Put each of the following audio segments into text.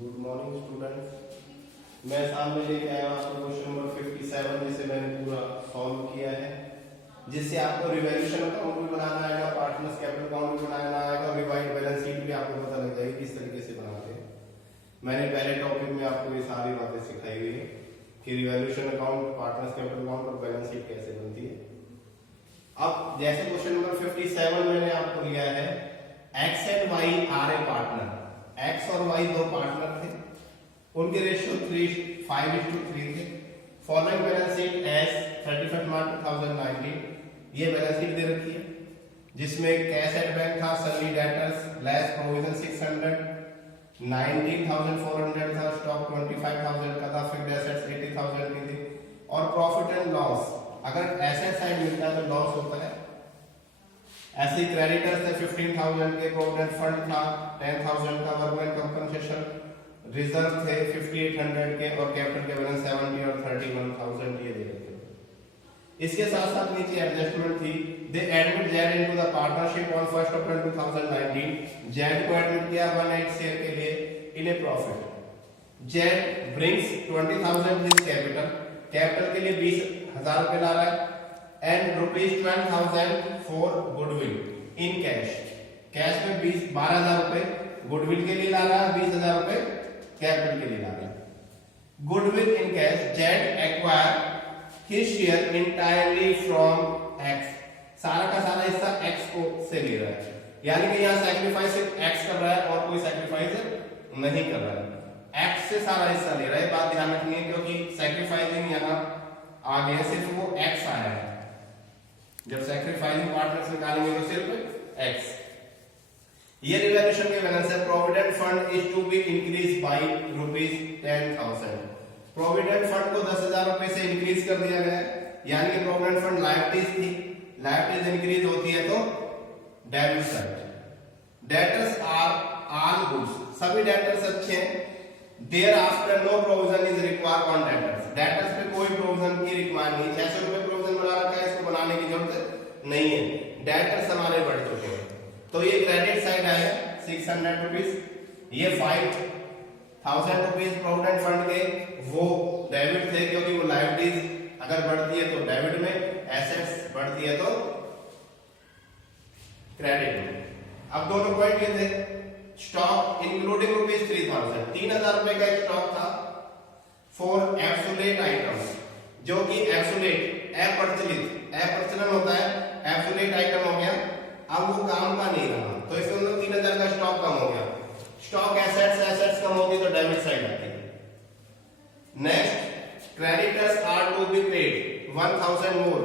Good morning students. मैं सामने लेके आया हूँ आपको क्वेश्चन नंबर 57 जिसे मैंने पूरा सॉल्व किया है, जिससे आपको रिवैल्यूएशन अकाउंट भी बनाना आएगा, पार्टनर्स कैपिटल अकाउंट भी बनाना आएगा, रिवाइड बैलेंस शीट भी आपको पता लग जाएगी किस तरीके से बनाते हैं। मैंने पहले टॉपिक में आपको ये सारी बातें सिखाई हुई है कि revaluation account, partners capital account और बैलेंस शीट कैसे बनती है। अब जैसे क्वेश्चन नंबर 57 मैंने आपको लिया है, X and Y are a partner. X और वाई दो पार्टनर थे, उनके रेशियो 5:3 थे। Following balance sheet as 31 March 2019, ये बैलेंस शीट दे रखी है जिसमें कैश एट बैंक था, सैलरी डेटर्स लेस प्रोविजन 600, 19,400 था, स्टॉक 25,000 का था, फिक्स्ड एसेट्स 80,000 की थी और प्रॉफिट एंड लॉस अगर एसेट साइड मिलता है तो लॉस होता है। ऐसे क्रेडिटर्स थे 15,000 के, प्रोविडेंट फंड था 10,000 का, वर्कमैन कंपनसेशन रिजर्व थे 5,800 के और कैपिटल के बैलेंस 70 और 31,000 ये दे रखे थे। इसके साथ साथ नीचे एडजस्टमेंट थी, they admit Z into the partnership on 1 April 2019। Z को एडमिट किया 1/8 शेयर के लिए in a profit. Z brings 20,000 his capital, capital के लिए 20,000 रुपए ला रहा है and ₹12,000 for goodwill in cash. Cash में 12,000 रुपए गुडविल के लिए ला रहा है, 20,000 रुपए कैपिटल के लिए ला रहा है। Goodwill in cash, Z acquire his share entirely from x, सारा का सारा हिस्सा एक्स को से ले रहा है, यानी कि यहाँ सैक्रिफाइस एक्स कर रहा है और कोई सैक्रिफाइस नहीं कर रहा है, एक्स से सारा हिस्सा ले रहा है। बात ध्यान रखनी है क्योंकि सैक्रिफाइसिंग यहाँ आगे सिर्फ वो एक्स आया है, जब सैक्रिफाइसिंग पार्टनर्स निकालेंगे तो सिर्फ एक्स। ये रिवैल्यूएशन के बैलेंस है। Provident fund is to be increase by ₹10,000। Provident fund को 10,000 रुपए से इंक्रीज कर दिया गया है, यानी कि प्रोविडेंट फंड लायबिलिटीज थी, लायबिलिटीज इंक्रीज होती है तो debit side. Debtors are all goods, सभी डेटर्स अच्छे हैं। Thereafter no provision is required on debtors, debtors पे कोई प्रोविजन की रिक्वायरमेंट नहीं। 600 रुपए प्रोविजन बना रखा है, इसको बनाने की जरूरत नहीं है, डेटर्स हमारे बढ़ चुके हैं। तो ये क्रेडिट साइड आया 600 रुपीज, ये 5,000 रुपीज प्रोविडेंट फंड के वो डेबिट थे क्योंकि वो लायबिलिटीज अगर बढ़ती है तो डेबिट में, एसेट्स बढ़ती है तो क्रेडिट में। अब दोनों पॉइंट ये थे, स्टॉक इंक्लूडिंग ₹3,000, 3,000 रुपए का एक स्टॉक था फॉर एब्सोल्यूट आइटम्स, जो कि एब्सोल्यूट अप्रचलित होता है, एब्सोल्यूट आइटम हो गया, अब वो काम का नहीं रहा तो इसके अंदर 3,000 का स्टॉक कम हो गया। स्टॉक एसेट्स कम होगी तो डेबिट साइड आती है। Next, creditors are to be paid 1,000 more,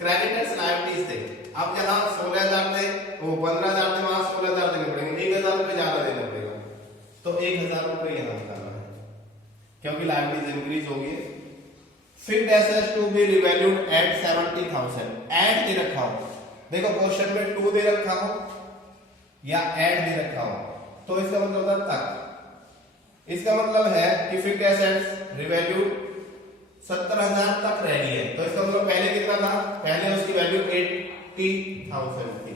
creditors liabilities थे, अब जहां 16,000 थे वो 15,000 थे, वहां 16,000 देने पड़ेंगे, 1,000 रुपए ज्यादा देना पड़ेगा, तो 1,000 रुपए यहां निकालना है क्योंकि लायबिलिटीज इंक्रीज होगी। Fixed assets to be revalued at 70,000, at दे रखा हो, देखो क्वेश्चन में 2 दे रखा हो या एड दे रखा हो तो इसका मतलब होता है तक। इसका मतलब है कि फिक्स्ड एसेट्स रिवैल्यू 70,000 तक रह गई है, तो इसका मतलब पहले कितना था, पहले उसकी वैल्यू 80,000 थी,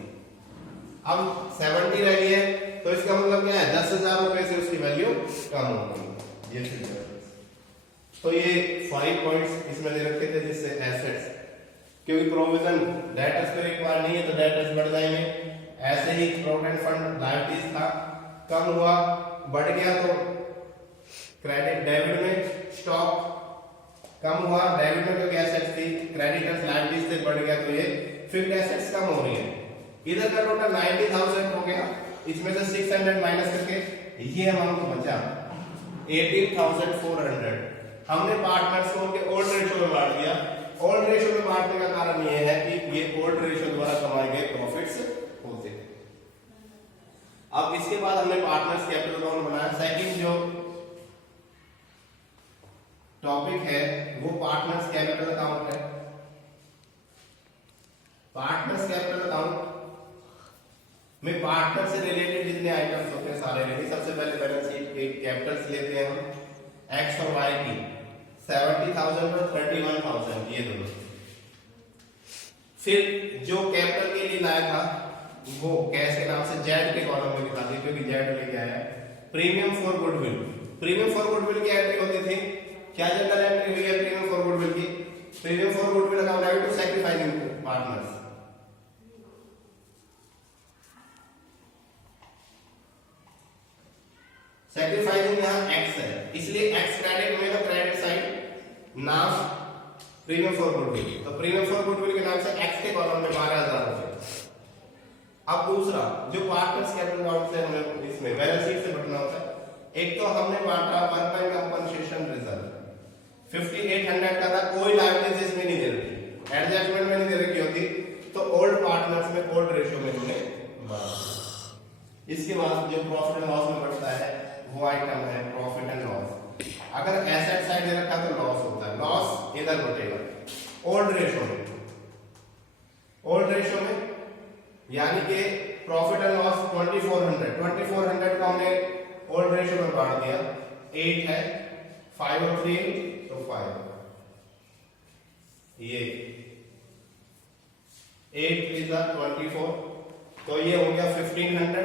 अब 70 रह गई है, तो इसका मतलब क्या है 10,000 रुपए से उसकी वैल्यू कम हो गई। ये तो ये 5 पॉइंट्स इसमें दे रखे थे जिससे एसेट्स, क्योंकि प्रोविजन डेटर्स पे रिक्वायर नहीं है तो डेटर्स बढ़ जाएंगे, ऐसे ही प्रोविडेंट फंड लायबिलिटीज था कम हुआ बढ़ गया तो क्रेडिट डेबिट में, स्टॉक कम हुआ डेबिट में क्योंकि एसेट्स थी, क्रेडिटर्स लायबिलिटीज से बढ़ गया तो ये फिक्स्ड एसेट्स कम हो रही है। इधर का टोटल 90,000 हो गया, इसमें से 600 माइनस करके ये अमाउंट बचा 18,400। हमने पार्टनर्स को उनके ओल्ड रेशियो में बांट दिया। ओल्ड रेशियो में बांटने का कारण यह है कि ये ओल्ड रेशियो द्वारा कमाए गए प्रॉफिट्स होते हैं। अब इसके बाद हमने पार्टनर्स कैपिटल अकाउंट बनाया। सेकंड जो टॉपिक है वो पार्टनर्स कैपिटल अकाउंट है। पार्टनर्स कैपिटल अकाउंट में पार्टनर से रिलेटेड जितने आइटम्स होते हैं सारे लेंगे। सबसे पहले बैलेंस शीट के कैपिटल्स लेते हैं हम, एक्स और वाई की 70,000 और 31,000 ये दोनों। फिर जो कैपिटल के लिए लाया था वो कैश के नाम से जेड के कॉलम में लिखा दिया क्योंकि जेड लेके आया है। Premium for goodwill premium for goodwill की एंट्री होती थी, क्या जनरल एंट्री हुई है प्रीमियम फॉर गुडविल की? प्रीमियम फॉर गुडविल अकाउंट है टू सैक्रिफाइसिंग पार्टनर्स। सैक्रिफाइसिंग यहाँ एक्स है, इसलिए एक्स क्रेडिट में तो क्रेडिट साइड नाम प्रीमियम फॉर गुडविल, तो प्रीमियम फॉर गुडविल के नाम से एक्स के कॉलम में 12,000 रुपए। अब दूसरा जो पार्टनर्स कैपिटल अकाउंट से हमें इसमें बैलेंस शीट से बटना होता है, एक तो हमने बांटा वर्कमैन कंपनसेशन रिजर्व 5800 का था, कोई लायबिलिटीज इसमें नहीं दे रखी, एडजस्टमेंट में नहीं दे रखी होती, तो ओल्ड पार्टनर्स में ओल्ड रेशियो में हमने इसके बाद जो प्रॉफिट एंड लॉस में बढ़ता है वो आइटम है प्रॉफिट एंड लॉस। अगर एसेट साइड दे रखा तो लॉस होता है, लॉस इधर बटेगा ओल्ड रेशियो में, ओल्ड रेशियो में यानी कि प्रॉफिट एंड लॉस 2400 को हमने ओल्ड रेशियो में बांट दिया, 8 है 5 और 3 तो 5, ये 8 3 24, तो ये हो गया 1500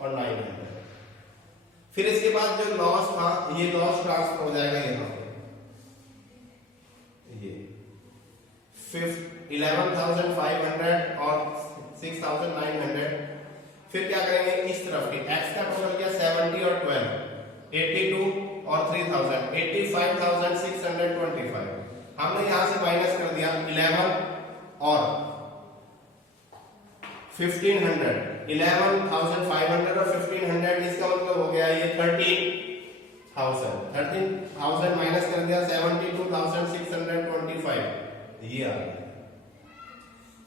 और 900। फिर इसके बाद जो लॉस था ये लॉस ट्रांसफर हो जाएगा यहाँ पे, ये 11,500 और 6,900। फिर क्या करेंगे इस तरफ की एक्स का टोटल क्या 70 और 12 82 और 3000 85,625। हमने यहां से माइनस कर दिया 11 और 1500, 11,500 और 1500, इसका मतलब हो गया ये 13,000 माइनस कर दिया 72,625, ये आ गया।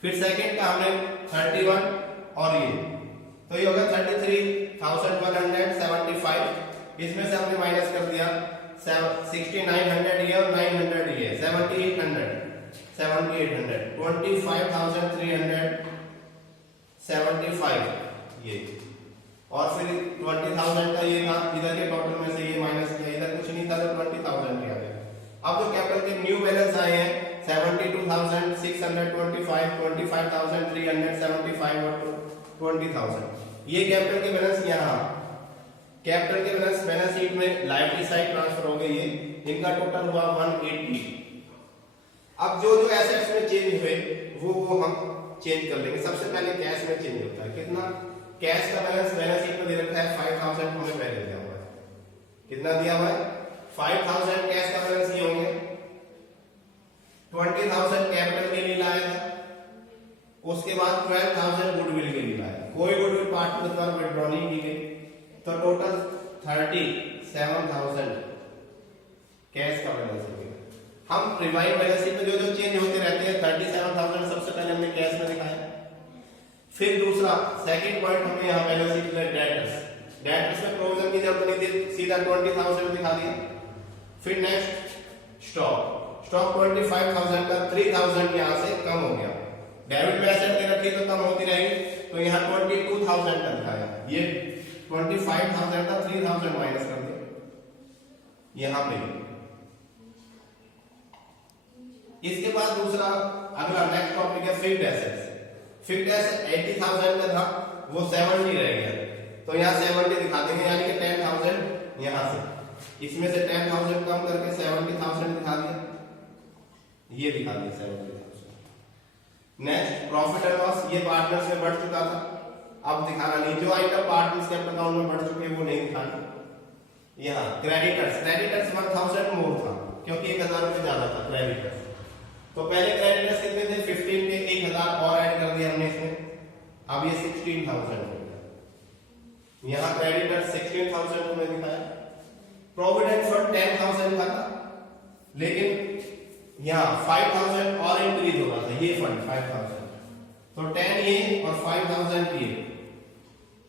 फिर सेकंड का हमने 31 और ये तो ये होगा 33,175, इसमें से हमने माइनस कर दिया 6,900 ये और 900 ये 7,800 25,375 ये, और फिर 20,000 का ये था, इधर के टोटल में से ये माइनस किया, इधर कुछ नहीं था तो 20,000 किया गया। अब जो कैपिटल के न्यू बैलेंस आए हैं 72,625 25,375 और 20,000, ये कैपिटल के बैलेंस यहाँ कैपिटल के बैलेंस शीट में लायबिलिटी साइड ट्रांसफर हो गई है, इनका टोटल हुआ 180। अब जो जो एसेट्स में चेंज हुए वो हम चेंज कर लेंगे। सबसे पहले कैश में चेंज होता है, कितना कैश का बैलेंस शीट में दे रखा है 5,000 हमने पहले दिया हुआ है, कितना दिया हुआ है 5,000 कैश का बैलेंस ये होंगे, 20,000 कैपिटल के लिए लाया था, उसके बाद 12,000 गुडविल के लिए लाया, कोई गुडविल पार्टनर द्वारा विड्रॉ नहीं की गई, तो टोटल 37,000 कैश का बैलेंस हो गया। हम रिवाइज बैलेंस शीट में जो जो चेंज होते रहते हैं 37,000 सबसे पहले हमने कैश में दिखाया। फिर दूसरा सेकंड पॉइंट हमने यहाँ बैलेंस शीट में डेटर्स में प्रोविजन की जरूरत नहीं थी, सीधा 20,000 दिखा दिया। फिर नेक्स्ट स्टॉक 25,000 का 3,000 यहाँ से कम हो गया, डेबिट में एसेट दे रखी तो कम होती रहेगी, तो यहाँ 22,000 का दिखाया, ये 25,000 का 3,000 माइनस कर दिया यहाँ पे। इसके बाद दूसरा अगला नेक्स्ट टॉपिक है फिक्स्ड एसेट्स। फिक्स्ड एसेट 80,000 का था वो 70 रह गया, तो यहाँ 70 दिखा देंगे, यानी कि 10,000 यहाँ से इसमें से 10,000 कम करके 70,000 दिखा दिया, ये दिखा दिया 70,000। नेक्स्ट प्रॉफिट एंड लॉस, ये पार्टनर्स में बढ़ चुका था, अब दिखाना नहीं, जो आइटम पार्टनर्स के अकाउंट में बढ़ चुके वो नहीं दिखाना। यहाँ क्रेडिटर्स 1,000 मोर था क्योंकि 1,000 रुपए ज्यादा था क्रेडिटर्स, तो पहले क्रेडिटर्स कितने थे 15 के 1,000 और ऐड कर दिया हमने इसमें, अब ये 16,000 हो गया। यहाँ क्रेडिटर्स 16,000 हमने दिखाया। प्रोविडेंट फंड 10,000 का था, लेकिन यहाँ 5,000 और इंक्रीज हो रहा था, ये फंड 5,000, तो 10 ये और 5,000 ये,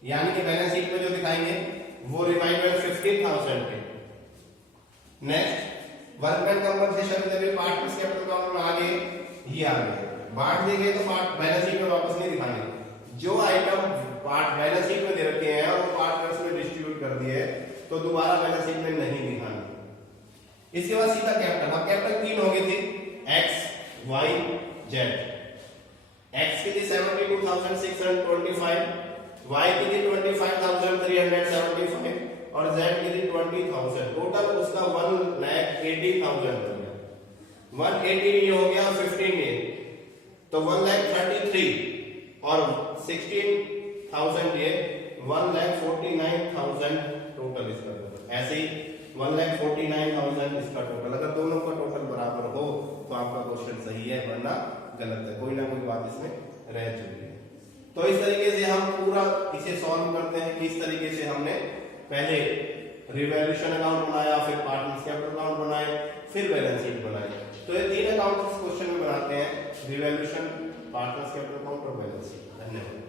यानी कि बैलेंस शीट में जो दिखाएंगे वो रिवाइवल 15,000 पे। नेक्स्ट वर्कमैन कंपनसेशन में पार्टनर्स कैपिटल अकाउंट में आगे ये आ गए, बांट दिए गए तो बैलेंस शीट में वापस नहीं दिखाने, जो आइटम पार्ट बैलेंस शीट में दे रखे हैं और पार्टनर्स में डिस्ट्रीब्यूट कर दिए तो दोबारा बैलेंस शीट में नहीं दिखाने। इसके बाद सीधा कैपिटल, अब कैपिटल 3 हो गए थे एक्स वाई जेड। एक्स की थी 72,625, वाई की थी 25,375 और Z की थी 20,000, टोटल उसका 1,80,000 हो गया। 180 ये हो गया 15 ये, तो 1,33 और 16,000 ये 1,49,000 टोटल इसका टोटल। ऐसे ही 1,49,000 इसका टोटल। अगर दोनों का टोटल बराबर हो तो आपका क्वेश्चन सही है, वरना गलत है, कोई ना कोई बात इसमें रह चुकी है। तो इस तरीके से हम पूरा इसे सॉल्व करते हैं। किस तरीके से हमने पहले रिवैल्यूएशन अकाउंट बनाया, फिर पार्टनर्स कैपिटल अकाउंट बनाए, फिर बैलेंस शीट बनाई। तो ये 3 अकाउंट इस क्वेश्चन में बनाते हैं, रिवैल्यूएशन, पार्टनर्स कैपिटल अकाउंट और बैलेंस शीट। धन्यवाद।